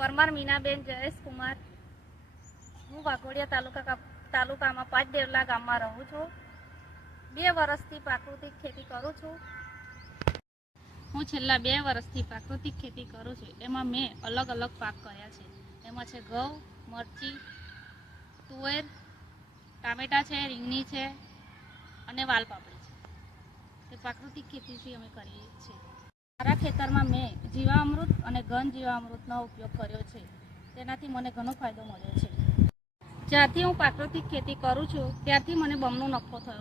પરમાર મીનાબેન જયેશકુમાર. હું વાઘોડિયા તાલુકામાં 5 ડેરલા ગામમાં રહું છું. 2 વર્ષથી પ્રાકૃતિક ખેતી કરું છું. હું છેલ્લા 2 વર્ષથી પ્રાકૃતિક ખેતી કરું છું. એમાં મેં અલગ અલગ પાક કર્યા છે. એમાં છે ઘઉં, મરચી, તુવેર, ટામેટા છે, રીંગણી છે અને વાલપાપડી છે. તે પ્રાકૃતિક ખેતીથી અમે કરીએ છીએ. મારા ખેતરમાં મેં જીવામૃત અને ઘન જીવામૃતનો ઉપયોગ કર્યો છે. તેનાથી મને ઘણો ફાયદો મળ્યો છે. જ્યારથી હું પ્રાકૃતિક ખેતી કરું છું ત્યારથી મને બમણો નફો થયો છે.